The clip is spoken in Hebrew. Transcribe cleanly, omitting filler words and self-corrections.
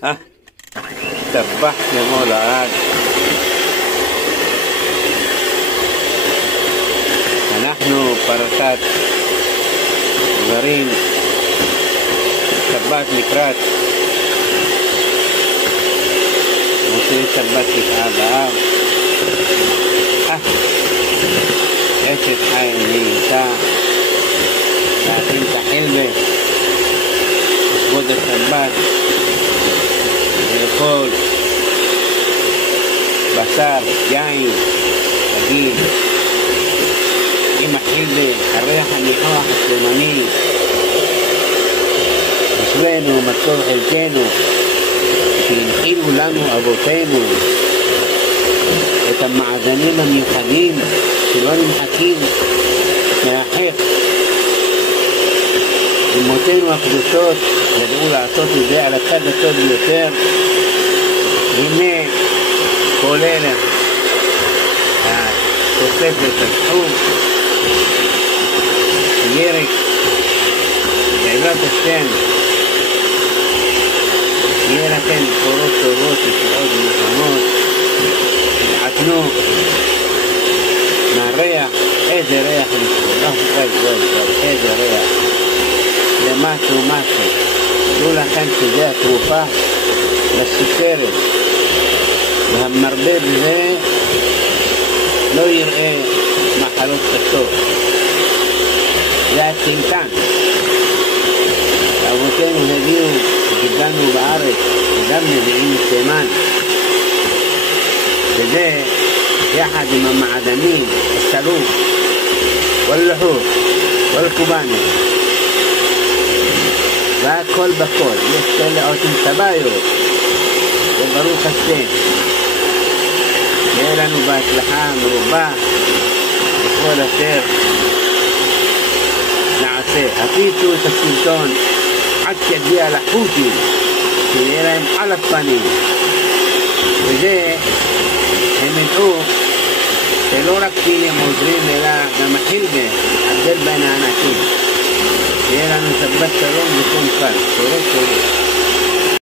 סבח כמו לעד. אנחנו פרשת דברים, שבת לקראת מוצאי שבת תשעה באב. אשת חיל נהייתה להכין את החלבה לכבוד השבת, לאכול בשר, יין, דגים עם החלבה, הריח הניחוח השלמני. אשרינו מצוב חלקנו שהנחילו לנו אבותינו את המעדנים המיוחדים שלא נמחקים מהחך. אמותינו הקדושות ידעו לעשות את זה על הצד הטוב ביותר. הנה כל אלה התוספת הסכום ירק בעזרת השם יהיה לכם בשורות טובות ושעות מלחמות. תתחתנו מהריח. איזה ריח איזה ריח למשהו משהו. דעו לכם שזה התרופה לסוכרת, והמרבה בזה לא יראה מחלות קשות. זה הצנקן. אבותינו הביאו שגידלנו בארץ, וגם נביאים מתימן, וזה יחד עם המעדנים, הסלוק והלחוך והקובאני והכל בכל. יש כאלה עושים סבאיות, וברוך השם יהיה לנו בהצלחה מרובה בכל אשר נעשה. הפיצו את השלטון עד שיגיע לחות'ים, שיהיה להם על הפנים, וזה הם ידעו שלא רק טילים עוזרים אלא גם החלבה מתחדל בין האנשים. שיהיה לנו שבת שלום ושום קל. תורות תורות.